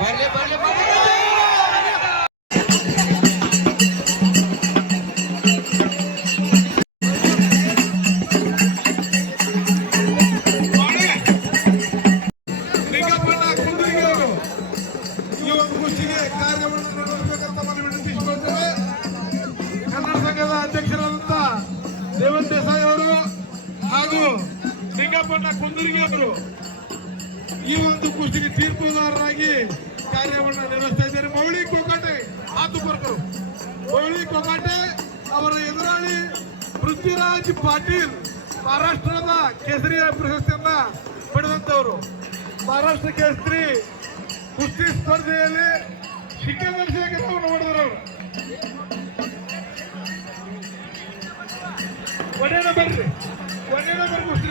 ಬರ್ಲಿ ಬರ್ಲಿ ಬರ್ಲಿ ಕನ್ನಡ ಸಂಘದ ಅಧ್ಯಕ್ಷರಾದಂತ ರೇವಂತ್ ದೇಸಾಯಿ ಅವರು ಹಾಗೂ ಲಿಂಗಪ್ಪಣ್ಣ ಕುಂದೂರಿಗೆ ಅವರು ಈ ಒಂದು ಕುಸ್ತಿಗೆ ತೀರ್ಪುದಾರರಾಗಿ ಕಾರ್ಯವನ್ನು ನಿರ್ವಹಿಸ್ತಾ ಇದ್ದಾರೆ. ಮೌಳಿ ಕೋಕಾಟೆ ಹಾತುಪರ್ಕರು ಮೌಳಿ ಕೋಕಾಟೆ ಅವರ ಎದುರಾಳಿ ಪೃಥ್ವಿರಾಜ್ ಪಾಟೀಲ್ ಮಹಾರಾಷ್ಟ್ರದ ಕೇಸರಿ ಪ್ರಶಸ್ತಿಯನ್ನ ಪಡೆದಂತವರು. ಮಹಾರಾಷ್ಟ್ರ ಕೇಸರಿ ಕುಸ್ತಿ ಸ್ಪರ್ಧೆಯಲ್ಲಿ ಸಿಕ್ಕಂದರ್ ಶೇಖರ್ ಅವರು ನೋಡಿದ್ರು. ಒಂದೇ ನಂಬರ್ ಕುಸ್ತಿ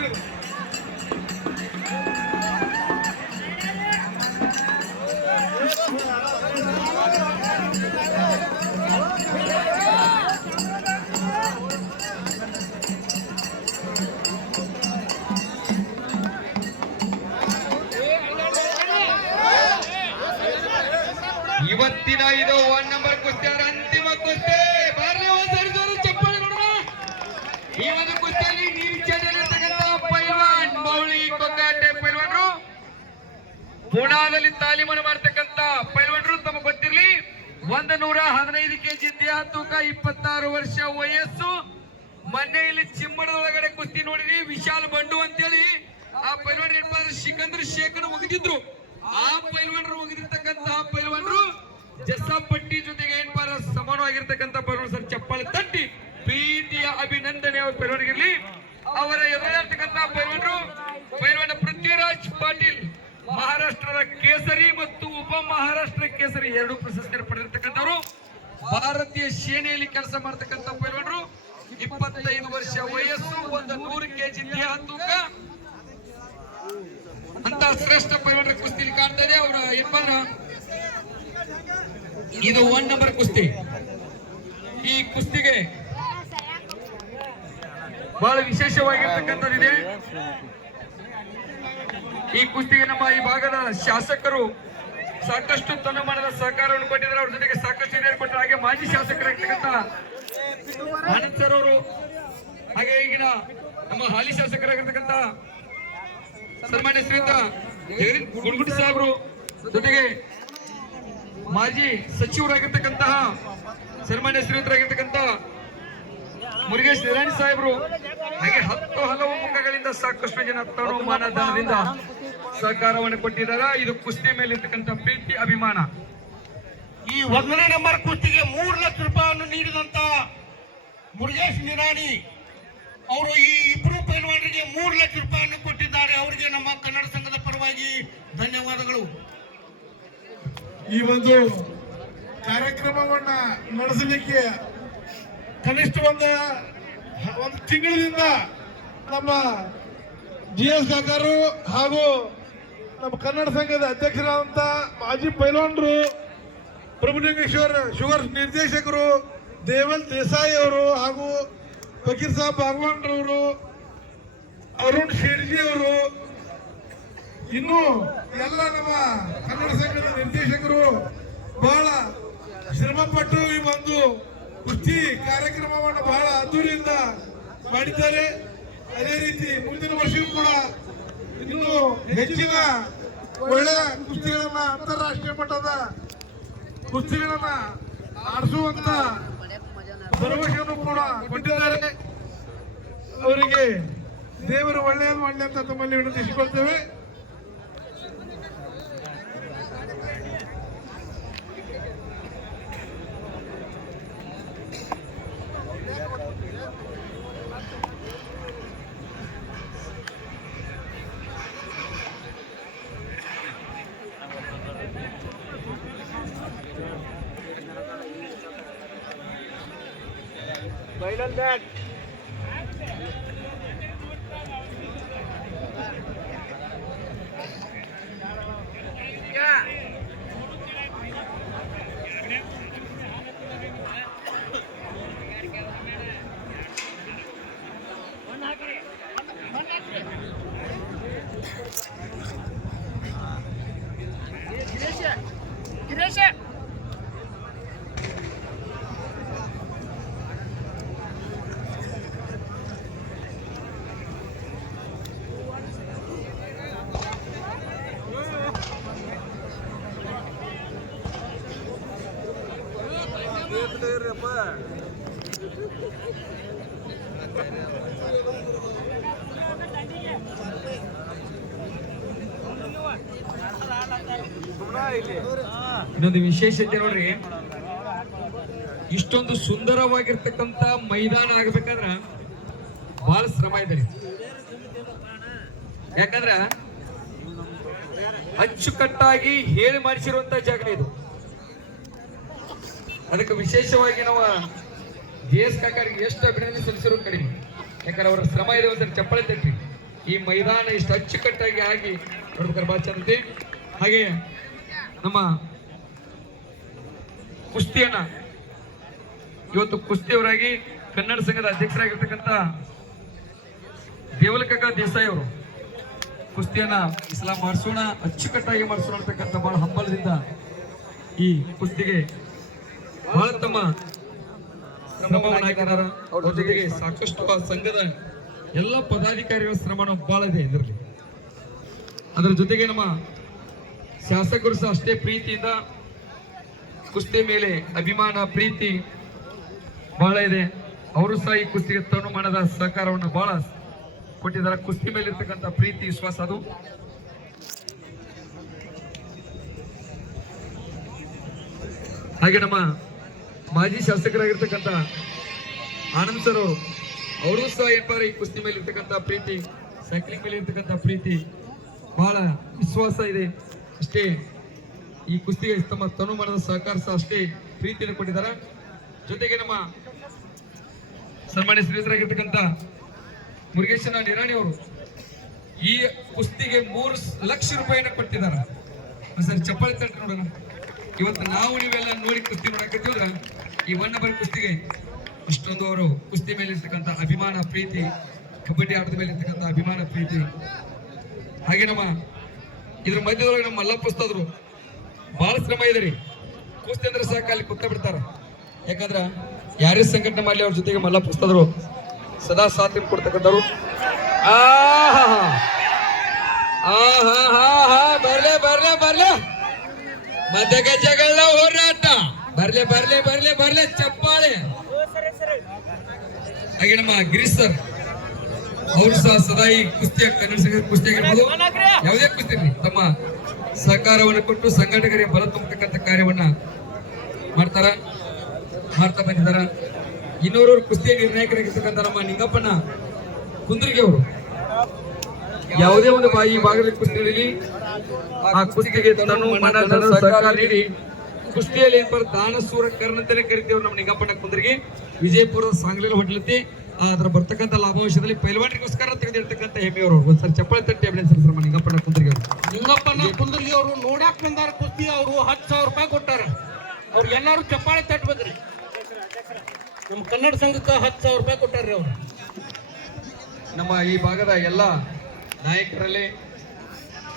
ಇವತ್ತಿನ ಇದು 1 ನಂಬರ್ ಕುಸ್ತಿ ಅಂತಿಮ ಕುಸ್ತಿ. ಬಾರ್ಲಿ ಒಂದ್ಸರಿ ಚಪ್ಪಾಳೆ ನೋಡೋಣ. ಈ ಒಂದು ಕುಸ್ತಿಯಲ್ಲಿ ನಿರೀಕ್ಷೆಯಲ್ಲಿರ್ತಕ್ಕಂಥ ಪೈಲ್ವಾನ್ ಮೌಳಿ ಕೊಕ್ಕಾಟೆ ಪೈಲ್ವಾನ್ರು, ಪೂನಾದಲ್ಲಿ ತಾಲೀಮನ್ನು ಮಾಡ್ತಕ್ಕಂಥ ಪೈಲ್ವಾನ್ರು. ತಮಗೆ ಗೊತ್ತಿರಲಿ, 115 ಕೆಜಿ ದೇಹ ತೂಕ, 26 ವರ್ಷ ವಯಸ್ಸು. ಮೊನ್ನೆ ಇಲ್ಲಿ ಚಿಮ್ಮಡದೊಳಗಡೆ ಕುಸ್ತಿ ನೋಡಿದ್ರಿ, ವಿಶಾಲ್ ಬಂಡು ಅಂತೇಳಿ ಆ ಪೈಲ್ವಾನ್ ಏನ್ಪಾರ ಸಿಕಂದರ್ ಶೇಖರ್ ಒಗೆದಿದ್ರು. ಆ ಪೈಲ್ವಾನ್ರು ಒಗೆದಿರ್ತಕ್ಕಂತಹ ಪೈಲ್ವಾನ್ರು ಜಸ್ಸಾಪಟ್ಟಿ ಜೊತೆಗೆ ಏನ್ಪಾರ ಸಮಾನವಾಗಿರ್ತಕ್ಕಂಥ ಪೈಲ್ವಾನ್. ಸರ್ ಚಪ್ಪಾಳೆ ತಟ್ಟಿ ಪ್ರೀತಿಯ ಅಭಿನಂದನೆ ಅವ್ರ ಪೈಲ್ವಾನ್ಗಿರ್ಲಿ. ಅವರ ಎದುರಾಗಿರ್ತಕ್ಕಂಥ ಪೈಲ್ವಾನ್ರು ಪೈಲ್ವಾನ್ ಪೃಥ್ವಿರಾಜ್ ಪಾಟೀಲ್, ಮಹಾರಾಷ್ಟ್ರದ ಕೇಸರಿ ಮತ್ತು ಉಪ ಮಹಾರಾಷ್ಟ್ರ ಕೇಸರಿ 2 ಪ್ರಶಸ್ತಿಯನ್ನು ಪಡೆದಿರ್ತಕ್ಕಂಥವ್ರು. ಭಾರತೀಯ ಸೇನೆಯಲ್ಲಿ ಕೆಲಸ ಮಾಡತಕ್ಕಂಥ ಪೈಲ್ವಾನ್ರು, 25 ವರ್ಷ ವಯಸ್ಸು, 100 ಕೆಜಿ ದೇಹ ತೂಕ ಅಂತ ಶ್ರೇಷ್ಠ ಪೈಲ್ವಾನರ ಕುಸ್ತಿಲಿ ಕಾಣ್ತಾ ಇದೆ. ಅವರ ಏನ್ಪಾರ ಇದು 1 ನಂಬರ್ ಕುಸ್ತಿ. ಈ ಕುಸ್ತಿಗೆ ಬಹಳ ವಿಶೇಷವಾಗಿರ್ತಕ್ಕಂಥದ್ದಿದೆ. ಈ ಕುಸ್ತಿಗೆ ನಮ್ಮ ಈ ಭಾಗದ ಶಾಸಕರು ಸಾಕಷ್ಟು ತನುಮಾನದ ಸಹಕಾರವನ್ನು ಕೊಟ್ಟಿದ್ದಾರೆ. ಅವ್ರ ಜೊತೆಗೆ ಸಾಕಷ್ಟು ಹಿರಿಯರು ಕೊಟ್ಟರು. ಹಾಗೆ ಮಾಜಿ ಶಾಸಕರಾಗಿರ್ತಕ್ಕಂಥ ಆನಂದ್ ಸರ್ ಅವರು, ಹಾಗೆ ಈಗಿನ ನಮ್ಮ ಹಾಲಿ ಶಾಸಕರಾಗಿರ್ತಕ್ಕಂಥ ಸನ್ಮಾನ್ಯ ಶ್ರೀಯುತ ಗುಂಡ್ಗುಡಿ ಸಾಹೇಬರು, ಜೊತೆಗೆ ಮಾಜಿ ಸಚಿವರಾಗಿರ್ತಕ್ಕಂತಹ ಸನ್ಮಾನ್ಯ ಶ್ರೀಯುತರಾಗಿರ್ತಕ್ಕಂಥ ಮುರುಗೇಶ್ ನಿರಾಣಿ ಸಾಹೇಬರು, ಹಾಗೆ ಹಲವು ಮುಖಗಳಿಂದ ಸಾಕಷ್ಟು ಜನ ತನುಮಾನದಿಂದ ಸಹಕಾರವನ್ನು ಕೊಟ್ಟಿದ್ದಾರೆ. ಇದು ಕುಸ್ತಿ ಮೇಲೆ ಇರ್ತಕ್ಕಂಥ ಪ್ರೀತಿ, ಅಭಿಮಾನ. ಈ 1ನೇ ನಂಬರ್ ಕುಸ್ತಿಗೆ 3 ಲಕ್ಷ ರೂಪಾಯಿಯನ್ನು ನೀಡಿದಂತ ಮುರುಗೇಶ್ ನಿರಾಣಿ ಅವರು ಈ ಇಬ್ಬರು ಪೈಲ್ವಾನರಿಗೆ 3 ಲಕ್ಷ ರೂಪಾಯಿಯನ್ನು ಕೊಟ್ಟಿದ್ದಾರೆ. ಅವರಿಗೆ ನಮ್ಮ ಕನ್ನಡ ಸಂಘದ ಪರವಾಗಿ ಧನ್ಯವಾದಗಳು. ಈ ಒಂದು ಕಾರ್ಯಕ್ರಮವನ್ನ ನಡೆಸಲಿಕ್ಕೆ ಕನಿಷ್ಠ ಒಂದು ತಿಂಗಳಿಂದ ನಮ್ಮ GS ಕಾಕರು ಹಾಗೂ ನಮ್ಮ ಕನ್ನಡ ಸಂಘದ ಅಧ್ಯಕ್ಷರಾದಂತ ಮಾಜಿ ಪೈಲ್ವಾನರು, ಪ್ರಭುಲಿಂಗೇಶ್ವರ ಶುಗರ್ ನಿರ್ದೇಶಕರು ರೇವಂತ್ ದೇಸಾಯಿ ಅವರು ಹಾಗೂ ಫಕೀರ್ ಸಾಬ್ ಭಾಗವಾನ್ರವರು, ಅರುಣ್ ಶೇರ್ಜಿ ಅವರು, ಇನ್ನು ಎಲ್ಲ ನಮ್ಮ ಕನ್ನಡ ಸಂಘದ ನಿರ್ದೇಶಕರು ಬಹಳ ಶ್ರಮಪಟ್ಟು ಈ ಒಂದು ಕುಸ್ತಿ ಕಾರ್ಯಕ್ರಮವನ್ನು ಬಹಳ ಅದ್ದೂರಿಯಿಂದ ಮಾಡಿದ್ದಾರೆ. ಅದೇ ರೀತಿ ಮುಂದಿನ ವರ್ಷವೂ ಕೂಡ ಇನ್ನೂ ಹೆಚ್ಚಿನ ಒಳ್ಳೆಯ ಕುಸ್ತಿಗಳನ್ನ, ಅಂತಾರಾಷ್ಟ್ರೀಯ ಮಟ್ಟದ ಕುಸ್ತಿಗಳನ್ನ ಆಡಿಸುವಂತ ಭರವಸೆಯನ್ನು ಕೂಡ ಕೊಟ್ಟಿದ್ದಾರೆ. ಅವರಿಗೆ ದೇವರು ಒಳ್ಳೆಯದು ಮಾಡಲಿ ಅಂತ ತಮ್ಮಲ್ಲಿ ವಿನಂತಿಸಿಕೊಳ್ತೇವೆ. Final that. Yes, ಇನ್ನೊಂದು ವಿಶೇಷತೆ ನೋಡ್ರಿ, ಇಷ್ಟೊಂದು ಸುಂದರವಾಗಿರ್ತಕ್ಕಂತ ಮೈದಾನ ಆಗ್ಬೇಕಾದ್ರ ಬಹಳ ಶ್ರಮ ಇದೆ. ಯಾಕಂದ್ರ ಅಚ್ಚುಕಟ್ಟಾಗಿ ಹೇಳಿ ಮಾಡಿಸಿರುವಂತ ಜಾಗ ಇದು. ಅದಕ್ಕೆ ವಿಶೇಷವಾಗಿ ನಾವು DS ಕಾಕಾರಿಗೆ ಎಷ್ಟು ಅಭಿನಂದನೆ ಸಲ್ಲಿಸಿರೋ ಕಡಿಮೆ. ಯಾಕಂದ್ರೆ ಅವರ ಶ್ರಮ ಇದೆ, ಒಂದ್ಸರಿ ಚಪ್ಪಳೆ ತಟ್ಟಿ. ಈ ಮೈದಾನ ಇಷ್ಟು ಅಚ್ಚುಕಟ್ಟಾಗಿ ಆಗಿ ನೋಡ್ಬೇಕಾದ್ರೆ ಬಹಳ ಚಂದ ಐತಿ. ಹಾಗೆ ನಮ್ಮ ಕುಸ್ತಿಯನ್ನ ಇವತ್ತು ಕುಸ್ತಿಯವರಾಗಿ ಕನ್ನಡ ಸಂಘದ ಅಧ್ಯಕ್ಷರಾಗಿರ್ತಕ್ಕಂಥ ದೇವಲಕಕ್ಕ ದೇಸಾಯಿ ಅವರು ಕುಸ್ತಿಯನ್ನ ಇಸ್ಲಾಂ ಮಾಡಿಸೋಣ, ಅಚ್ಚುಕಟ್ಟಾಗಿ ಮಾಡಿಸೋಣ ಅಂತಕ್ಕಂಥ ಬಹಳ ಹಂಬಲದಿಂದ ಈ ಕುಸ್ತಿಗೆ ಬಹಳ ತಮ್ಮ ಶ್ರಮವನ್ನು ಹಾಕಿದ್ದಾರೆ. ಅವ್ರ ಜೊತೆಗೆ ಸಾಕಷ್ಟು ಆ ಸಂಘದ ಎಲ್ಲ ಪದಾಧಿಕಾರಿಗಳ ಶ್ರಮ ಬಹಳ ಇದೆ ಇದರಲ್ಲಿ. ಅದರ ಜೊತೆಗೆ ನಮ್ಮ ಶಾಸಕರು ಸಹ ಅಷ್ಟೇ ಪ್ರೀತಿಯಿಂದ ಕುಸ್ತಿ ಮೇಲೆ ಅಭಿಮಾನ ಪ್ರೀತಿ ಬಹಳ ಇದೆ. ಅವರು ಸಹ ಈ ಕುಸ್ತಿಗೆ ತನುಮಾನದ ಸಹಕಾರವನ್ನು ಬಹಳ ಕೊಟ್ಟಿದ್ದಾರೆ. ಕುಸ್ತಿ ಮೇಲೆ ಇರ್ತಕ್ಕಂಥ ಪ್ರೀತಿ ವಿಶ್ವಾಸ ಅದು. ಹಾಗೆ ನಮ್ಮ ಮಾಜಿ ಶಾಸಕರಾಗಿರ್ತಕ್ಕಂಥ ಆನಂದ್ ಸರ್ ಅವರು ಸಹ ಏನಪ್ಪ ಈ ಕುಸ್ತಿ ಮೇಲೆ ಇರ್ತಕ್ಕಂಥ ಪ್ರೀತಿ, ಸೈಕ್ಲಿಂಗ್ ಮೇಲೆ ಇರ್ತಕ್ಕಂಥ ಪ್ರೀತಿ ಬಹಳ ವಿಶ್ವಾಸ ಇದೆ. ಅಷ್ಟೇ ಈ ಕುಸ್ತಿಗೆ ತಮ್ಮ ತನುಮಾನದ ಸಹಕಾರ ಸಹ ಅಷ್ಟೇ ಪ್ರೀತಿಯನ್ನು ಕೊಟ್ಟಿದ್ದಾರೆ. ಜೊತೆಗೆ ನಮ್ಮ ಸನ್ಮಾನ್ಯ ಶ್ರೀಧರಾಗಿರ್ತಕ್ಕಂಥ ಮುರುಗೇಶನ ನಿರಾಣಿ ಅವರು ಈ ಕುಸ್ತಿಗೆ 3 ಲಕ್ಷ ರೂಪಾಯಿನ ಕೊಟ್ಟಿದ್ದಾರೆ. ಸರ್ ಚಪ್ಪಾಳೆ ತಟ್ಟಿ ನೋಡೋಣ. ಇವತ್ತು ನಾವು ನೀವೆಲ್ಲ ನೋಡಿ ಕುಸ್ತಿ ನೋಡಕತ್ತೀವ್ರ ಈ 1 ನಂಬರ್ ಕುಸ್ತಿಗೆ ಅಷ್ಟೊಂದು ಅವರು ಕುಸ್ತಿ ಮೇಲೆ ಇರ್ತಕ್ಕಂಥ ಅಭಿಮಾನ ಪ್ರೀತಿ, ಕಬಡ್ಡಿ ಆಟದ ಮೇಲೆ ಇರ್ತಕ್ಕಂಥ ಅಭಿಮಾನ ಪ್ರೀತಿ. ಹಾಗೆ ನಮ್ಮ ಇದ್ರ ಮಧ್ಯದೊಳಗೆ ನಮ್ಮ ಮಲ್ಲಪ್ಪ ಉಸ್ತಾದ್ರು ಬಹಳ ಶ್ರಮ ಇದೆ ರೀ. ಕುಸ್ತಿ ಅಂದ್ರೆ ಸಾಕು ಅಲ್ಲಿ ಕೂತ ಬಿಡ್ತಾರ. ಯಾಕಂದ್ರ ಯಾರೇ ಸಂಘಟನೆ ಮಾಡಲಿ ಅವ್ರ ಜೊತೆಗೆ ಮಲ್ಲಪ್ಪ ಉಸ್ತಾದ್ರು ಸದಾ ಸಾಥ್ ಕೊಡ್ತಕ್ಕಂಥವ್ರು. ಬರ್ಲೆ ಬರ್ಲೆ ಬರ್ಲೆ ಮಧ್ಯಗಜಗಳ ಹೋರಾಟ ಬರ್ಲೆ ಬರ್ಲೆ ಬರ್ಲೆ ಬರ್ಲೆ ಚಪ್ಪಾಳೆ. ಹಾಗೆ ನಮ್ಮ ಗಿರೀಶ್ ಸರ್ ಅವರು ಸಹ ಸದಾ ಈ ಕುಸ್ತಿಯ ಕನ್ನಡ ಸಂಘದ ಕುಸ್ತಿ ಆಗಿರ್ಬೋದು ಯಾವುದೇ ಕುಸ್ತಿ ಇರಲಿ ತಮ್ಮ ಸಹಕಾರವನ್ನು ಕೊಟ್ಟು ಸಂಘಟಕರಿಗೆ ಬಲ ತುಂಬತಕ್ಕಂಥ ಕಾರ್ಯವನ್ನ ಮಾಡ್ತಾ ಬಂದಿದ್ದಾರ. ಇನ್ನೂರು ಕುಸ್ತಿಯ ನಿರ್ಣಾಯಕರಾಗಿರ್ತಕ್ಕಂಥ ನಮ್ಮ ನಿಂಗಪ್ಪನ ಕುಂದ್ರಿಗೆ ಅವರು ಯಾವುದೇ ಒಂದು ಈ ಭಾಗದ ಕುಸ್ತಿಯಲ್ಲಿ ಆ ಕುಸ್ತಿಗೆ ತನು ಮನ ಧನ ಸಹಕಾರ ನೀಡಿ ಕುಸ್ತಿಯಲ್ಲಿ ಏನ್ ದಾನಸೂರ ಕರ್ಣ ಅಂತಾನೆ ಕರಿತೀವ್ರು ನಮ್ಮ ನಿಂಗಪ್ಪನ ಕುಂದ್ರಿಗೆ. ವಿಜಯಪುರದ ಸಾಂಗ್ಲಿಯಲ್ಲಿ ಹೊಡ್ಲತ್ತಿ ಅದರ ಬರ್ತಕ್ಕಂಥ ಲಾಭಾಂಶದಲ್ಲಿ ಪೈಲ್ವಾನರಿಗೋಸ್ಕರ ತೆಗೆದಿರ್ತಕ್ಕಂಥ ಹೆಮ್ಮೆಯವರು ಒಂದ್ಸರಿ ಚಪ್ಪಳೆ ತಟ್ಟಿ ಅಭಿನಂದಿಸ್ತಾರೆ ನಮ್ಮ ನಿಂಗಪ್ಪನ ಕುಂದ್ರಿಗೆ ಅವರು. ನಿಂಗಪ್ಪನ ಕುಂದರ್ಗಿ ಅವರು ನೋಡಾಕ್ ಬಂದಾರ ಕುಸ್ತಿ. ಅವರು 10,000 ರೂಪಾಯಿ ಕೊಟ್ಟಾರ. ಅವ್ರು ಎಲ್ಲಾರು ಚಪ್ಪಾಳೆ ತಟ್ಬೇಕ್ರಿ. ನಮ್ಮ ಕನ್ನಡ ಸಂಘಕ್ಕೆ 10,000 ರೂಪಾಯಿ ಕೊಟ್ಟಾರ್ರಿ ಅವರು. ನಮ್ಮ ಈ ಭಾಗದ ಎಲ್ಲ ನಾಯಕರಲ್ಲಿ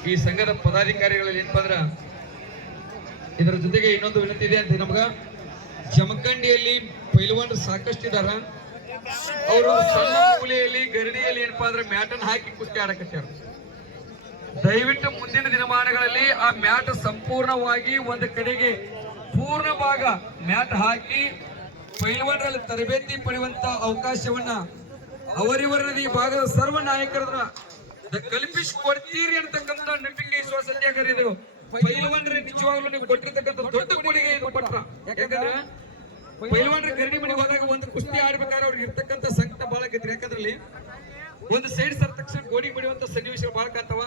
ಈ ಸಂಘದ ಪದಾಧಿಕಾರಿಗಳಲ್ಲಿ ಏನಪ್ಪ ಅಂದ್ರ ಇದರ ಜೊತೆಗೆ ಇನ್ನೊಂದು ವಿನಂತಿ ಇದೆ ಅಂತ ನಮ್ಗ. ಜಮಖಂಡಿಯಲ್ಲಿ ಪೈಲ್ವಾನರು ಸಾಕಷ್ಟು ಇದಾರ. ಅವರು ಸಣ್ಣ ಮೂಲೆಯಲ್ಲಿ ಗರಡಿಯಲ್ಲಿ ಏನಪ್ಪಾ ಅಂದ್ರೆ ಮ್ಯಾಟನ್ ಹಾಕಿ ಕುಸ್ತಿ ಆಡಕತ್ತಾರ. ದಯವಿಟ್ಟು ಮುಂದಿನ ದಿನಮಾನಗಳಲ್ಲಿ ಆ ಮ್ಯಾಟ್ ಸಂಪೂರ್ಣವಾಗಿ ಒಂದು ಕಡೆಗೆ ಪೂರ್ಣ ಭಾಗ ಮ್ಯಾಟ್ ಹಾಕಿ ಪೈಲ್ವಾನರಲ್ಲಿ ತರಬೇತಿ ಪಡೆಯುವಂತ ಅವಕಾಶವನ್ನ ಅವರಿವರದಿ ಭಾಗದ ಸರ್ವ ನಾಯಕರನ್ನ ಕಲ್ಪಿಸಿಕೊಡ್ತೀರಿ ಅಂತಕ್ಕಂಥ ನಂಬಿಕೆ ವಿಶ್ವಾಸ ಇದು. ಪೈಲ್ವಾನರಿಗೆ ನಿಜವಾಗ್ಲೂ ನೀವು ಕೊಟ್ಟಿರ್ತಕ್ಕಂಥ ದೊಡ್ಡ ಕೊಡುಗೆ ಇದು ಕೊಟ್ಟ. ಯಾಕಂದ್ರೆ ಪೈಲ್ವಾನರ ಗರಡಿ ಮನೆಗೆ ಹೋದಾಗ ಒಂದು ಕುಸ್ತಿ ಆಡ್ಬೇಕಾದ್ರೆ ಅವ್ರಿಗೆ ಇರ್ತಕ್ಕಂಥ ಸಂಕಟ ಬಹಳ ಆಗೈತ್ರಿ. ಯಾಕಂದ್ರಲ್ಲಿ ಒಂದು ಸೈಡ್ ಸರ್ ತಕ್ಷಣ ಗೋಡಿ ಬಡಿಯುವಂತ ಸನ್ನಿವೇಶಗಳು ಬಹಳ ಕಾಣ್ತಾವ.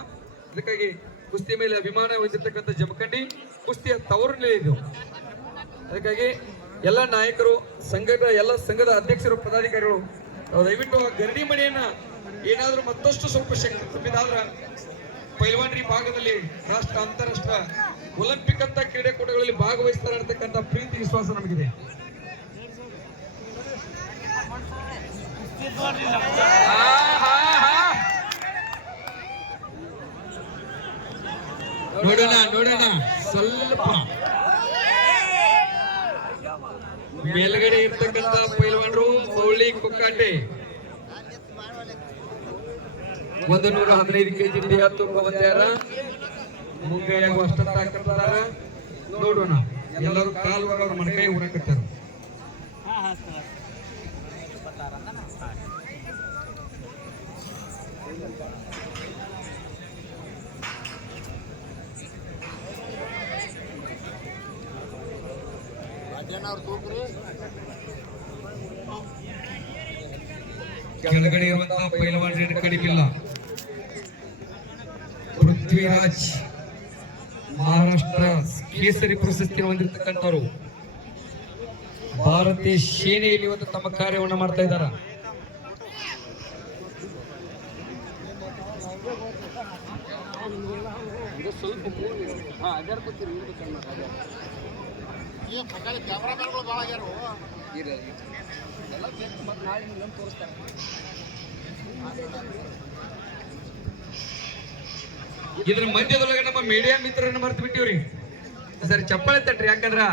ಅದಕ್ಕಾಗಿ ಕುಸ್ತಿ ಮೇಲೆ ಅಭಿಮಾನ ಹೊಂದಿರ್ತಕ್ಕಂಥ ಜಮಖಂಡಿ ಕುಸ್ತಿಯ ತವರಲ್ಲೇ ಇದು. ಅದಕ್ಕಾಗಿ ಎಲ್ಲ ನಾಯಕರು ಎಲ್ಲ ಸಂಘದ ಅಧ್ಯಕ್ಷರು ಪದಾಧಿಕಾರಿಗಳು ದಯವಿಟ್ಟು ಆ ಗರಡಿ ಮನೆಯನ್ನ ಏನಾದ್ರೂ ಮತ್ತಷ್ಟು ಸ್ವಲ್ಪ ಶಕ್ತಿ ತುಂಬಿದಾದ್ರ ಪೈಲ್ವಾನರಿ ಭಾಗದಲ್ಲಿ ರಾಷ್ಟ್ರ ಅಂತಾರಾಷ್ಟ್ರ ಒಲಿಂಪಿಕ್ ಅಂತ ಕ್ರೀಡಾಕೂಟಗಳಲ್ಲಿ ಭಾಗವಹಿಸ್ತಾರೆ ಅಂತಕ್ಕಂಥ ಪ್ರೀತಿ ವಿಶ್ವಾಸ ನಮಗಿದೆ. ನೋಡೋಣ ಸ್ವಲ್ಪ ಮೇಲ್ಗಡೆ ಇರ್ತಕ್ಕಂತ ಪೈಲ್ವಾನರು ಮೌಳಿ ಕೊಕ್ಕಾಟೆ 115 kg ದೇಹ ತೂಕ ಬಂದ್ಯಾರ. ಮುಂಗೈಯಾಗ ಅಷ್ಟ ತಾಕತ್ತಾರ. ನೋಡೋಣ ಎಲ್ಲರೂ ಕಾಲು ಅವ್ರ ಮಣಕೈ ಊರಕತ್ತಾರ. ಕೆಳಗಡೆ ಇರುವಂತಹ ಪೈಲವಾನ್ ಕಡಿಮಿಲ್ಲ. ಪೃಥ್ವಿರಾಜ್ ಮಹಾರಾಷ್ಟ್ರ ಕೇಸರಿ ಪ್ರಶಸ್ತಿ ಹೊಂದಿರತಕ್ಕಂಥವ್ರು ಭಾರತೀಯ ಸೇನೆಯಲ್ಲಿ ಇವತ್ತು ತಮ್ಮ ಕಾರ್ಯವನ್ನು ಮಾಡ್ತಾ ಇದ್ದಾರೆ. ಇದ್ರ ಮಧ್ಯದೊಳಗೆ ನಮ್ಮ ಮೀಡಿಯಾ ಮಿತ್ರರನ್ನ ಮರ್ತು ಬಿಟ್ಟಿವ್ರಿ. ಸರಿ ಚಪ್ಪಾಳೆ ತಟ್ರಿ, ಯಾಕಂದ್ರ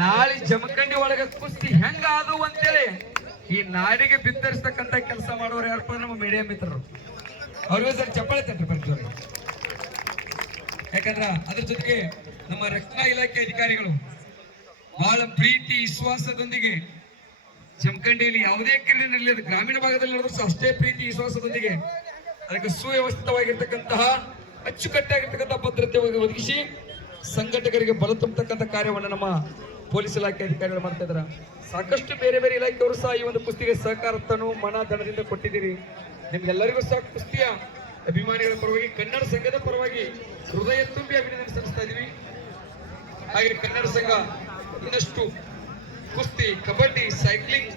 ನಾಳೆ ಜಮಖಂಡಿ ಒಳಗ ಕುಸ್ತಿ ಹೆಂಗ ಅದು ಅಂತೇಳಿ ಈ ನಾಡಿಗೆ ಬಿತ್ತರಿಸ್ತಕ್ಕಂತ ಕೆಲಸ ಮಾಡೋರು ಯಾರಪ್ಪ? ನಮ್ಮ ಮೀಡಿಯಾ ಮಿತ್ರರು. ಅವ್ರಿಗೂ ಸರಿ ಚಪ್ಪಾಳೆ ತಟ್ರಿ ಬರ್ತೀವ್ರಿ. ಯಾಕಂದ್ರ ಅದ್ರ ಜೊತೆಗೆ ನಮ್ಮ ರಕ್ಷಣಾ ಇಲಾಖೆ ಅಧಿಕಾರಿಗಳು ಬಹಳ ಪ್ರೀತಿ ವಿಶ್ವಾಸದೊಂದಿಗೆ ಜಮಖಂಡಿಯಲ್ಲಿ ಯಾವುದೇ ಕ್ರೀಡೆ ನಡೆಯಲಿ, ಅದು ಗ್ರಾಮೀಣ ಭಾಗದಲ್ಲಿ ನಡೆದ್ರು ಅಷ್ಟೇ ಪ್ರೀತಿ ವಿಶ್ವಾಸದೊಂದಿಗೆ ಅದಕ್ಕೆ ಸುವ್ಯವಸ್ಥಿತವಾಗಿರ್ತಕ್ಕಂತಹ ಅಚ್ಚುಕಟ್ಟಾಗಿರ್ತಕ್ಕಂಥ ಭದ್ರತೆ ಒದಗಿಸಿ ಸಂಘಟಕರಿಗೆ ಬಲ ತುಂಬತಕ್ಕಂಥ ಕಾರ್ಯವನ್ನು ನಮ್ಮ ಪೊಲೀಸ್ ಇಲಾಖೆ ಅಧಿಕಾರಿಗಳು ಮಾಡ್ತಾ ಇದ್ದಾರೆ. ಸಾಕಷ್ಟು ಬೇರೆ ಬೇರೆ ಇಲಾಖೆಯವರು ಸಹ ಈ ಒಂದು ಕುಸ್ತಿಗೆ ಸಹಕಾರತನು ಮನ ಧನದಿಂದ ಕೊಟ್ಟಿದ್ದೀರಿ. ನಿಮ್ಗೆಲ್ಲರಿಗೂ ಸಹ ಕುಸ್ತಿಯ ಅಭಿಮಾನಿಗಳ ಪರವಾಗಿ, ಕನ್ನಡ ಸಂಘದ ಪರವಾಗಿ ಹೃದಯ ತುಂಬಿ ಅಭಿನಂದನೆ ಸಲ್ಲಿಸ್ತಾ ಇದೀವಿ. ಹಾಗೆ ಕನ್ನಡ ಸಂಘ ಇನ್ನಷ್ಟು ಕುಸ್ತಿ, ಕಬಡ್ಡಿ, ಸೈಕ್ಲಿಂಗ್,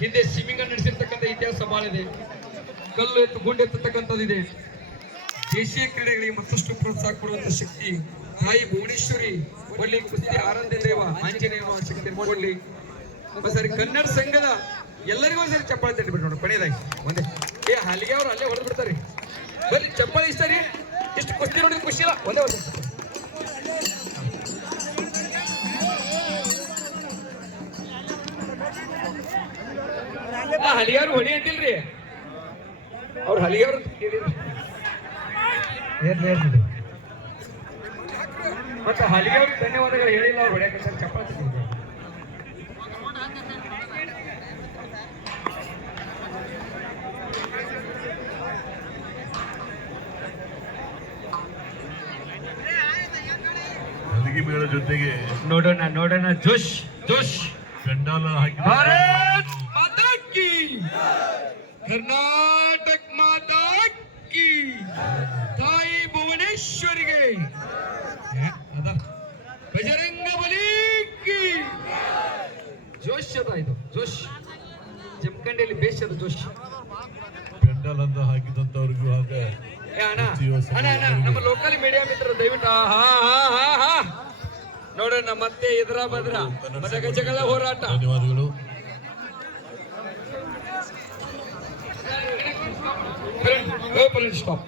ಹಿಂದೆ ಸ್ವಿಮ್ಮಿಂಗ್ ಅನ್ನು ನಡೆಸಿರ್ತಕ್ಕಂಥ ಇತಿಹಾಸ ಬಹಳ ಇದೆ. ಕಲ್ಲು ಎತ್ತು ಗುಂಡು ಎತ್ತತಕ್ಕಂಥದ್ದಿದೆ. ದೇಶೀಯ ಕ್ರೀಡೆಗಳಿಗೆ ಮತ್ತಷ್ಟು ಪ್ರೋತ್ಸಾಹ ಕೊಡುವಂತ ಶಕ್ತಿ ತಾಯಿ ಭುವನೇಶ್ವರಿ ಒಳ್ಳೆ ಕುಸ್ತಿ ಆರಾಧ್ಯ ದೇವ ಆಂಜನೇಯ ಶಕ್ತಿ ಕೊಡ್ಲಿ. ಸರಿ ಕನ್ನಡ ಸಂಘದ ಎಲ್ಲರಿಗೂ ಸರಿ ಚಪ್ಪಾಳೆ ತಟ್ಟಿಬಿಟ್ಟು ನೋಡಿ. ಕೊನೆಯದಾಗಿ ಒಂದೇ ಹಲಿಗೆ ಅವ್ರು ಅಲ್ಲೇ ಹೊಡೆದು ಬಿಡ್ತಾರೆ. ಬರೀ ಚಪ್ಪಾಳೆ ಇಷ್ಟ ರೀ, ಇಷ್ಟು ಕುಸ್ತಿ ನೋಡಿದ್ರೆ ಖುಷಿ ಇಲ್ಲ. ಒಂದೇ ಒಂದು ಹಲಿಯಾರು ಹೊಡಿ ಅಂತಿಲ್ರಿ, ಅವ್ರು ಹಲಿಯವ್ರು ಮತ್ತೆ ಹಲಿಯವ್ರಿಗೆ ಧನ್ಯವಾದಗಳು ಹೇಳಿಲ್ಲ. ಅವ್ರು ಹೊಡ್ಯಾಕ ಚಪ್ಪಾಳೆ ತಟ್ಟಿದ್ರು. ಮೇಳ ಜೊತೆಗೆ ನೋಡೋಣ ಜೋಶ್ ಜೋಶ್ ಪೆಂಡಾಲ ಹಾಕಿ ಭಾರತ್ ಮಾತಾ ಕಿ, ಕರ್ನಾಟಕ ಮಾತಾ ಕಿ, ತಾಯಿ ಭುವನೇಶ್ವರಿಗೆ, ಅದ ಬಜರಂಗ ಬಲಿ ಕಿ. ಜೋಶ್ ಅದ ಇದು, ಜೋಶ್ ಜಮಖಂಡಿಯಲ್ಲಿ ಬೇಷ್ ಅದ ಜೋಶ್. ಪೆಂಡಾಲ್ ಅಂತ ಹಾಕಿದಂತವ್ರಿಗೂ ಹಾಗ ನಮ್ಮ ಲೋಕಲ್ ಮೀಡಿಯಾ ಮಿತ್ರರು ದಯವಿಟ್ಟು ನೋಡೋಣ ಮತ್ತೆ ಎದುರ ಬದ್ರ ಮತ್ತೆ ಗಜಗಳ ಹೋರಾಟ. ಧನ್ಯವಾದಗಳು. ಸ್ಟಾಪ್.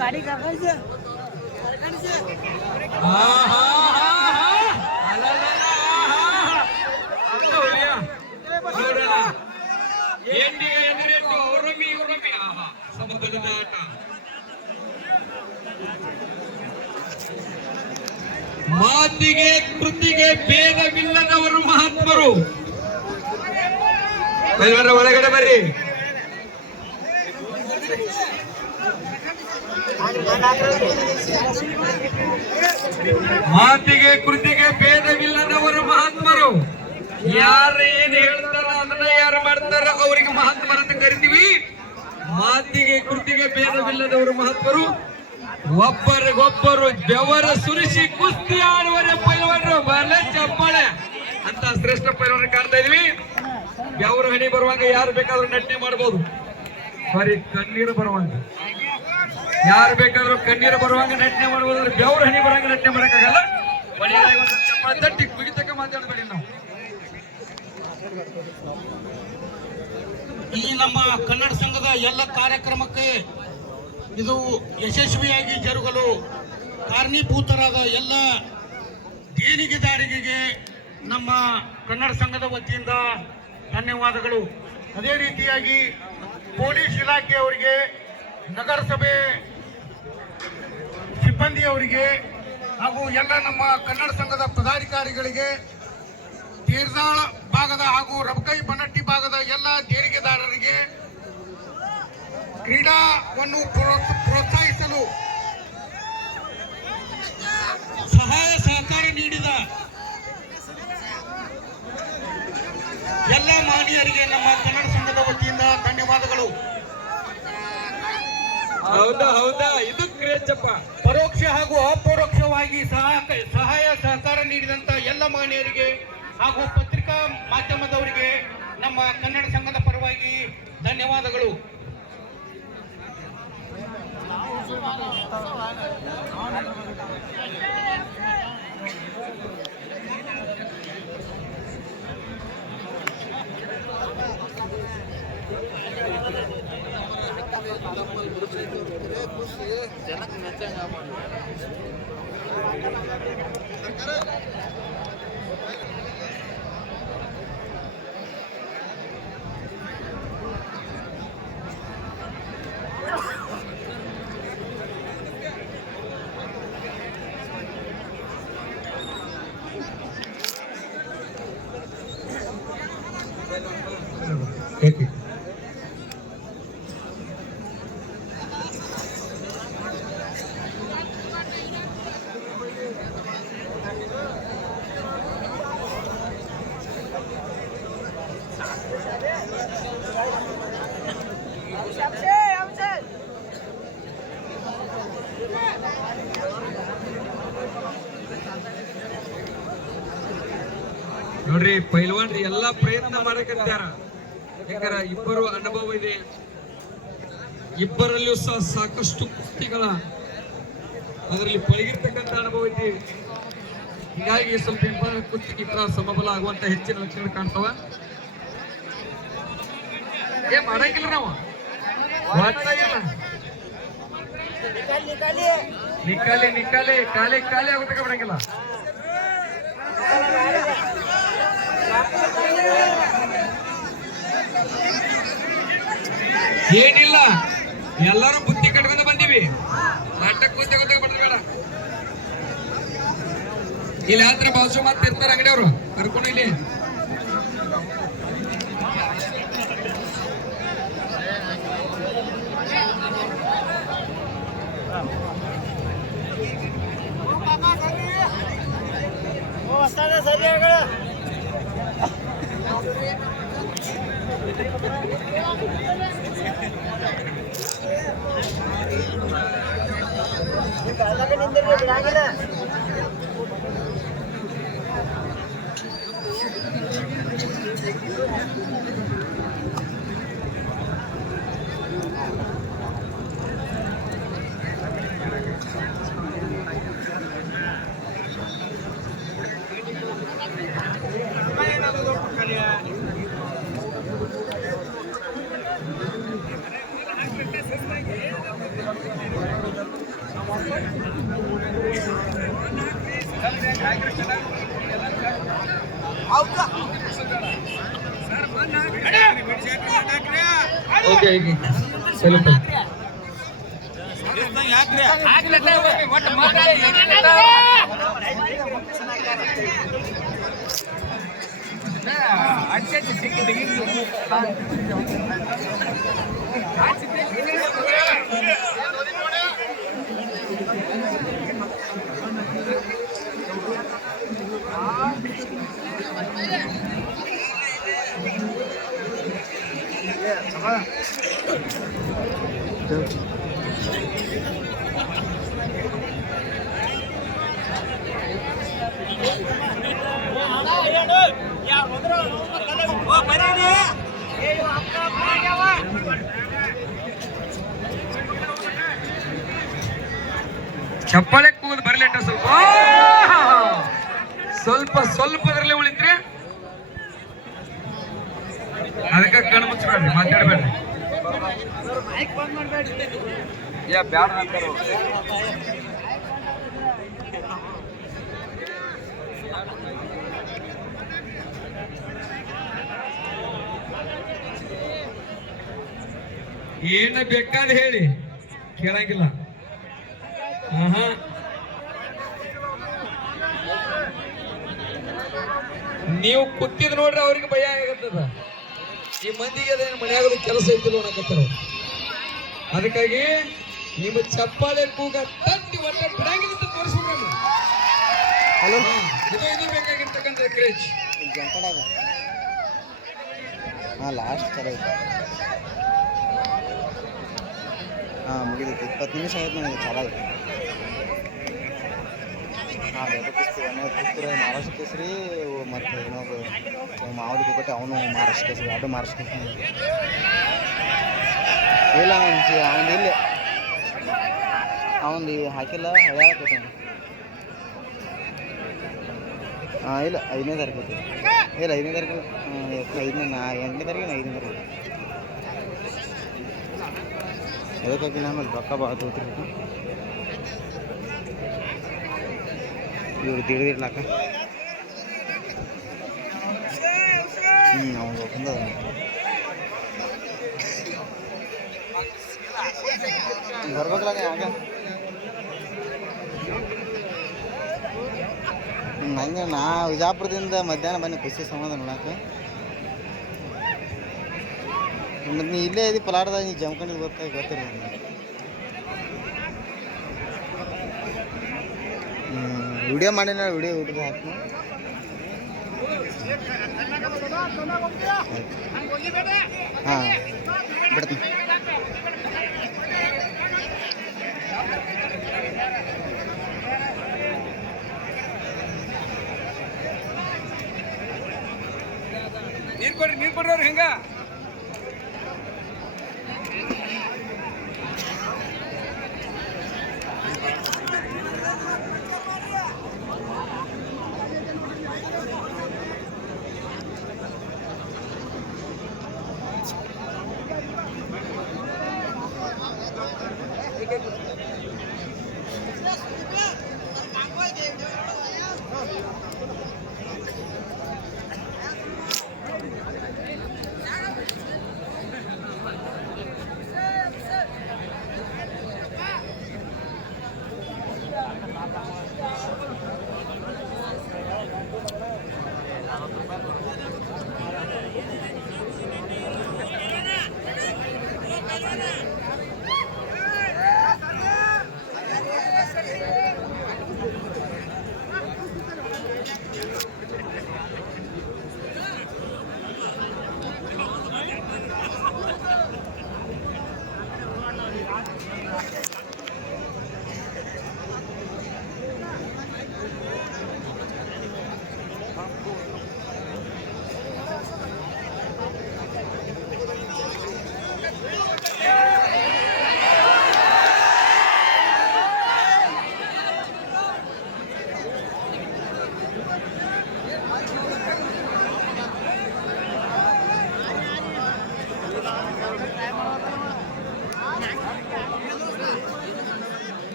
गाड़ी का ಮಾತಿಗೆ ಕೃತಿಗೆ ಭೇದವಿಲ್ಲದವರು ಮಹಾತ್ಮರು. ಒಳಗಡೆ ಬರ್ರಿ. ಮಾತಿಗೆ ಕೃತಿಗೆ ಭೇದವಿಲ್ಲದವರು ಮಹಾತ್ಮರು. ಯಾರು ಏನ್ ಹೇಳ್ತಾರ ಅದನ್ನ ಯಾರು ಮಾಡ್ತಾರ ಅವ್ರಿಗೆ ಮಹಾತ್ಮರ ಅಂತ ಕರಿತೀವಿ. ಮಾತಿಗೆ ಕೃತಿಗೆ ಭೇದವಿಲ್ಲದವರು ಮಹತ್ವರು, ಒಬ್ಬರಿಗೊಬ್ಬರು ಬೆವರ ಸುರಿಸಿ ಕುಸ್ತಿ ಆಡುವರೆ ಪೈಲ್ವಾನರು ಬರ್ಲೆ ಚಪ್ಪಾಳೆ ಅಂತ ಶ್ರೇಷ್ಠ ಪೈಲ್ವಾನ ಕಾಣ್ತಾ ಇದೀವಿ. ಬೆವರು ಹನಿ ಬರುವಾಗ ಯಾರು ಬೇಕಾದ್ರೂ ನಟನೆ ಮಾಡಬಹುದು, ಸಾರಿ ಕಣ್ಣೀರು ಬರುವಂಗ ಯಾರು ಬೇಕಾದ್ರೂ ಕಣ್ಣೀರು ಬರುವಂಗ ನಟನೆ ಮಾಡಬಹುದು, ಬೆವರು ಹನಿ ಬರುವಂಗ ನಟನೆ ಮಾಡಕ್ಕಾಗಲ್ಲ. ಚಪ್ಪಾಳೆ ತಟ್ಟಿ ಕುಗಿತಕ್ಕ ಮಾತಾಡಬೇಡಿ ನಾವು. ಈ ನಮ್ಮ ಕನ್ನಡ ಸಂಘದ ಎಲ್ಲ ಕಾರ್ಯಕ್ರಮಕ್ಕೆ ಇದು ಯಶಸ್ವಿಯಾಗಿ ಜರುಗಲು ಕಾರಣೀಭೂತರಾದ ಎಲ್ಲ ದೇಣಿಗೆದಾರರಿಗೆ ನಮ್ಮ ಕನ್ನಡ ಸಂಘದ ವತಿಯಿಂದ ಧನ್ಯವಾದಗಳು. ಅದೇ ರೀತಿಯಾಗಿ ಪೊಲೀಸ್ ಇಲಾಖೆಯವರಿಗೆ, ನಗರಸಭೆ ಸಿಬ್ಬಂದಿಯವರಿಗೆ ಹಾಗೂ ಎಲ್ಲ ನಮ್ಮ ಕನ್ನಡ ಸಂಘದ ಪದಾಧಿಕಾರಿಗಳಿಗೆ, ತೀರ್ದಾಳ ಭಾಗದ ಹಾಗೂ ರಬಕೈ ಬನಟ್ಟಿ ಭಾಗದ ಎಲ್ಲ ದೇಣಿಗೆದಾರರಿಗೆ, ಕ್ರೀಡಾವನ್ನು ಪ್ರೋತ್ಸಾಹಿಸಲು ಸಹಾಯ ಸಹಕಾರ ನೀಡಿದ ಎಲ್ಲ ಮಾನ್ಯರಿಗೆ ನಮ್ಮ ಕನ್ನಡ ಸಂಘದ ವತಿಯಿಂದ ಧನ್ಯವಾದಗಳು. ಹೌದಾ ಇದು ಕ್ರೇಜಪ್ಪ. ಪರೋಕ್ಷ ಹಾಗೂ ಅಪರೋಕ್ಷವಾಗಿ ಸಹಾಯ ಸಹಕಾರ ನೀಡಿದಂತ ಎಲ್ಲ ಮಾನ್ಯರಿಗೆ ಹಾಗೂ ಪತ್ರಿಕಾ ಮಾಧ್ಯಮದವರಿಗೆ ನಮ್ಮ ಕನ್ನಡ ಸಂಘದ ಪರವಾಗಿ ಧನ್ಯವಾದಗಳು. ನೋಡ್ರಿ, ಪೈಲ್ವಾನ್ರಿ ಎಲ್ಲಾ ಪ್ರಯತ್ನ ಮಾಡಕತ್ತಾರ. ಯಾಕಂದ್ರ ಇಬ್ಬರು ಅನುಭವ ಇದೆ, ಇಬ್ಬರಲ್ಲಿಯೂ ಸಹ ಸಾಕಷ್ಟು ಕುಸ್ತಿಗಳ ಅದರಲ್ಲಿ ಪಳಗಿರ್ತಕ್ಕಂಥ ಅನುಭವ ಇದೆ. ಹೀಗಾಗಿ ಸ್ವಲ್ಪ ಇಬ್ಬರ ಕುಸ್ತಿಗೆ ಸಮಬಲ ಆಗುವಂತ ಹೆಚ್ಚಿನ ಲಕ್ಷಣ ಕಾಣ್ತಾವ. ಮಾಡಂಗಿಲ್ಲ ನಾವು ನಿಕ್ಕಾಲಿ ಖಾಲಿ ಆಗುತ್ತೆ ಬಿಡಂಗಿಲ್ಲ. ಏನಿಲ್ಲ, ಎಲ್ಲರೂ ಬುದ್ಧಿ ಕಟ್ಕೊಂಡ ಬಂದೀವಿ. ನಾಟಕ ಬುದ್ಧಿ ಗೊತ್ತಾಗ ಇಲ್ಲಿ ಹತ್ರ ಬಾಸು ಮತ್ತೆ ಇರ್ತಾರೆ ಅಂಗಡಿಯವರು ಕರ್ಕೊಂಡು ಇಲ್ಲಿ. ಓಕೆ ಸ್ವಲ್ಪ ಚಪ್ಪಾಳೆ ಕೂಗುದು ಬರ್ಲಿಟ್ಟ ಸ್ವಲ್ಪ ಸ್ವಲ್ಪದ್ರಲ್ಲೇ ಉಳಿತ್ರಿ. ಅದಕ್ಕೆ ಕಣ್ಣು ಮುಚ್ಚಬೇಡ್ರಿ, ಮಾತಾಡ್ಬೇಡ್ರಿ. ಏನ ಬೇಕಾದ ಹೇಳಿ, ಕೇಳಂಗಿಲ್ಲ. ನೀವು ಕೂತಿದ್ ನೋಡ್ರಿ, ಅವ್ರಿಗೆ ಭಯ ಆಗತ್ತದ. ಈ ಮಂದಿಗೆ ಅದೇನು ಮನೆಯಾಗದ ಕೆಲಸ ಐತಿಲ್ಲ ಅನ್ನಕತ್ತಾರ. ಅದಕ್ಕಾಗಿ ನಿಮ್ಮ ಚಪ್ಪಾಳೆ ಕೂಗ ತತ್ತಿ ಒಟ್ಟ ಬಿಡಂಗಿಲ್ಲ ಅಂತ ತೋರಿಸ್ಬಿಡ್ರಮ್ಮ. ಇದು ಬೇಕಾಗಿರ್ತಕ್ಕಂಥ ಕ್ರೇಜ್. ಲಾಸ್ಟ್ ಥರ ಐತೆ. ಮುಗಿದೈತಿ. 20 ನಿಮಿಷ ಆಯ್ತು ನನಗೆ. ಚಾಲ ಐತಿ. ಮಹಾರಾಷ್ಟ್ರ ಕೇಸರಿ ಮತ್ತು ಇನ್ನೊಬ್ಬ ಮಾವಡಿ ಕೊಟ್ಟೆ, ಅವನು ಮಹಾರಾಷ್ಟ್ರ ಕೇಸರಿ. ಅದು ಮಹಾರಾಷ್ಟ್ರ ಕೇಸರಿ ಇಲ್ಲ. ಅವನು ಇಲ್ಲಿ ಅವನು ಹಾಕಿಲ್ಲ, ಹಳೆಯಾಕೈತೆ ಅವನು. ಇಲ್ಲ 5ನೇ ತಾರೀಕು ಐತಿ. ಇಲ್ಲ 5ನೇ ತಾರೀಕು, 8ನೇ ತಾರೀಕು, 5ನೇ ತಾರೀಕು. ಅದಕ್ಕಾಗಿ ನಮ್ಮಲ್ಲಿ ರೊಕ್ಕ ಭಾಳ ತೋತಿರ್ಬೇಕು. ಇವ್ರು 1.5 ಲಾಖ. ಅವ್ನು ಹೋಗ್ತಂದ ಬರ್ಬೇಕಲ್ಲ ಆಗ. ಹಂಗೆ ನಾ ವಿಜಾಪುರದಿಂದ ಮಧ್ಯಾಹ್ನ ಬನ್ನಿ ಖುಷಿ ಸಂಬಂಧ ನೋಡಕ್ಕೆ. ಮತ್ತು ನೀ ಇಲ್ಲೇ ಇದ್ದೀವಿ ಪಲಾಟದಾಗ, ನೀ ಜಮ್ಕೊಂಡಿದ್ದು ಗೊತ್ತಿರ. ವಿಡಿಯೋ ಮಾಡಿನ, ವಿಡಿಯೋ ಯೂಟ್ಯೂಬ್ ಹಾಕ್ತೀನಿ. ಹಾಂ ಬಿಡ್ತೀನಿ. ನೀರು ಕೊಡ್ರಿ ಅವ್ರು ಹೆಂಗ.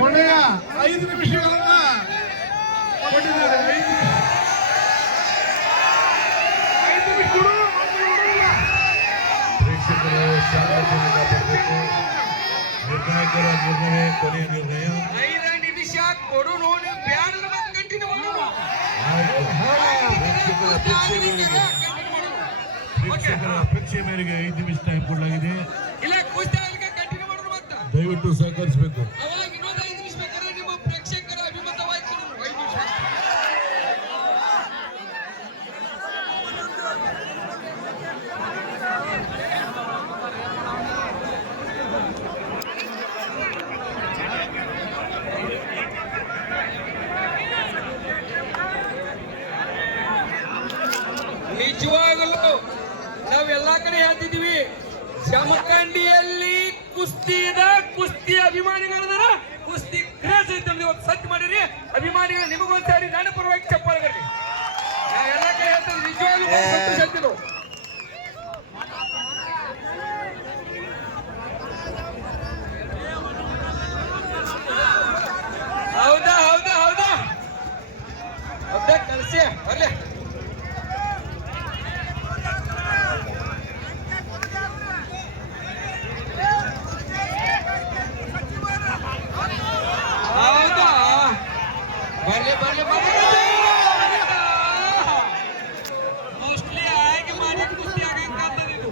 ಕೊನೆಯ 5 ನಿಮಿಷಗಳನ್ನ ಪ್ರೇಕ್ಷಕರ ಅಪೇಕ್ಷೆ ಮೇರೆಗೆ 5 ನಿಮಿಷ ಟೈಮ್ ಕೊಡಲಾಗಿದೆ. ಇಲ್ಲ ಕುಸ್ತಿ ಕಂಟಿನ್ಯೂ ಮಾಡೋದು ಮತ್ತೆ ದಯವಿಟ್ಟು ಸಹಕರಿಸಬೇಕು. ಅವಾಗ ಇನ್ನೊಂದು 5 ನಿಮಿಷ ಬೇಕಾದ್ರೆ ನಿಮ್ಮ ಪ್ರೇಕ್ಷಕರ ಅಭಿಮತವಾಯ್ತು 5 ನಿಮಿಷ. ನಿಜವಾಗಲೂ ನಾವೆಲ್ಲಾ ಕಡೆ ಹೇಳ್ತಿದ್ವಿ, ಜಮಖಂಡಿಯಲ್ಲಿ ಕುಸ್ತಿ ಅಭಿಮಾನಿಗಳ ಕುಸ್ತಿ ಕ್ರೇಜ್ ಐತೆ ಇವತ್ತು ಸತ್ಯ ಮಾಡಿರಿ. ಅಭಿಮಾನಿಗಳು ನಿಮಗೊಂದು ಸಾರಿ ನನ್ನ ಪರವಾಗಿ ಚಪ್ಪಾಳೆ ಬರ್ರಿ. ನಾವೆಲ್ಲ ಕಡೆ ಹೇಳ್ತಿದ್ವಿ, ನಿಜವಾಗ್ಲೂ ಸಂತೋಷ ಆಗ್ತಿದ್ವು. ಹೌದಾ ಹೌದಾ ಹೌದಾ ಹೌದಾ ಕಳಿಸಿ ಬರ್ಲಿ. ಹೌದಾ ಬರ್ಲಿ ಬರ್ಲಿ ಮೋಸ್ಟ್ಲಿ ಆಗಿ ಮಾಡಿ ಕುಸ್ತಿ ಆಗಂತಂದ್ರೆ ಇದು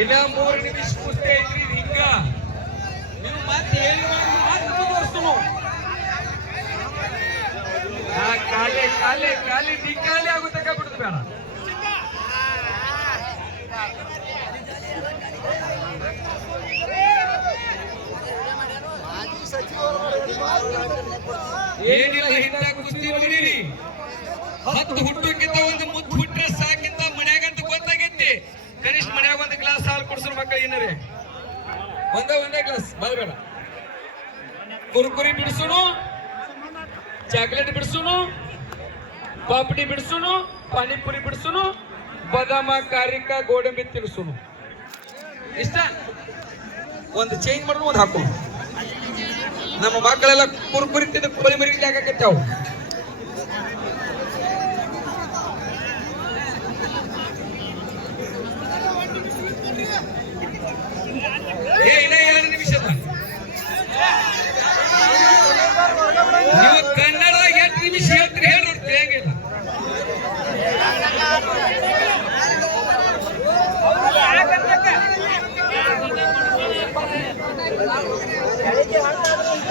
ಇನ್ನ 3 ನಿಮಿಷ ಕುಸ್ತಿ ಐತ್ರಿ ಹಿಂಗ ನೀವು ಮತ್ತೆ ಹೇಳಿ ಮಾತು ಮುಂದುವರ್ಸ್ತು. ಕಾಲಿ ಕಾಲಿ ಕಾಲಿ ನಿಕಾಲಿ ಆಗುತ್ತಕ ಬಿಡುದು ಬೇಡ. ಏನಿಲ್ಲ ಇಂಥ ಕುಸ್ತಿ ನೋಡಿರಿ, 10 ಹುಟ್ಟಕ್ಕಿಂತ ಒಂದು ಮುದ್ದು ಹುಟ್ರೆ ಸಾಕಿಂತ ಮನ್ಯಾಗಂತ ಗೊತ್ತಾಗೈತಿ. ಕನಿಷ್ಠ ಮನ್ಯಾಗ ಒಂದು ಗ್ಲಾಸ್ ಹಾಲು ಕುಡಿಸೋ ಮಕ್ಕಳು ಏನರೇ ಒಂದೇ ಗ್ಲಾಸ್ ಬೇಡ. ಕುರ್ಕುರಿ ಬಿಡಿಸೋಣ, ಚಾಕ್ಲೇಟ್ ಬಿಡಿಸೋಣ, ಪಾಪಡಿ ಬಿಡಿಸೋಣ, ಪಾನಿಪುರಿ ಬಿಡಿಸೋಣ, ಬದಾಮ ಕಾರಿಕ ಗೋಡಂಬಿ ತಿನ್ನಿಸೋಣ. ಇಷ್ಟ ಒಂದು ಚೇಂಜ್ ಮಾಡೋಣ, ಒಂದು ಹಾಕೋಣ. ನಮ್ಮ ಮಕ್ಕಳೆಲ್ಲ ಕುರ್ಕುರಿ ತಿಂದು ಕೊಲಿ ಮರಿ ಹಾಕತ್ತಾವು. ಇನ್ನ 2 ನಿಮಿಷ ನೀವು ಕನ್ನಡದಾಗ 8 ನಿಮಿಷ ಹೇಳ್ತೀರಿ ಹೇಳಿ ತಿಳಿಯಂಗಿಲ್ಲ.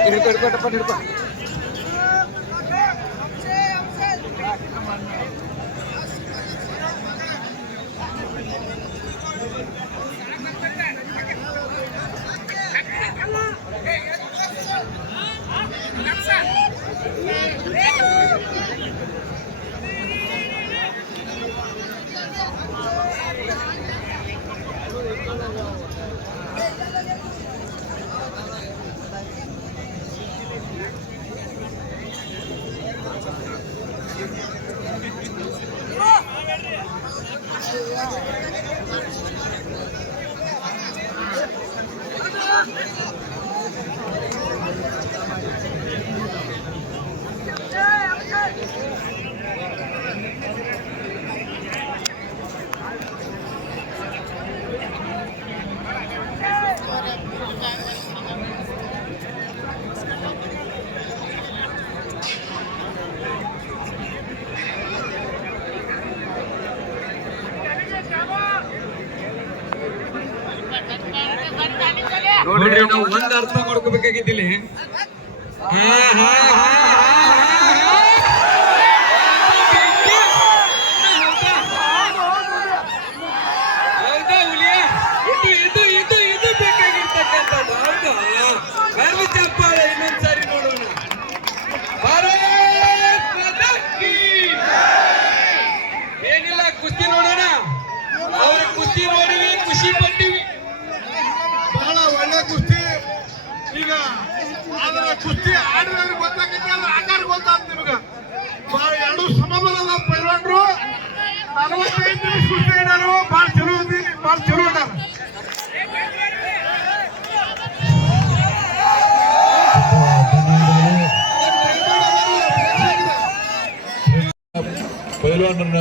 ಹಿಡ್ಕೊ ನೋಡ್ರಿ, ನಾವು ಒಂದ್ ಅರ್ಥ ಮಾಡ್ಕೋಬೇಕಾಗಿದ್ದಿಲ್ಲ. ಹೌದಾ ಹುಲಿಯ, ಇದು ಬೇಕಾಗಿರ್ತಕ್ಕಂಥದ್ದು. ಹೌದಾ, ಬರ್ಲಿ ಚಪ್ಪಾಳೆ ಇನ್ನೊಂದ್ಸಾರಿ ನೋಡೋಣ. ಭಾರತ್ ಮಾತಾ ಕೀ. ಆಡಿದ್ರೆ ಗೊತ್ತಾಗೈತಿ ಅದ್ರ ಆಕಾರ ಗೊತ್ತಾಗ್ತ ನಿಮ್ಗೆ ಎರಡು ಸಮಬಲದ ಪೈಲ್ವಾನ್ರು 45 ನಿಮಿಷ ಕುಸ್ತಿ ಆಡೋರು ಭಾಳ ಚಲೋ ಅದಾರ ಪೈಲ್ವಾನರನ್ನ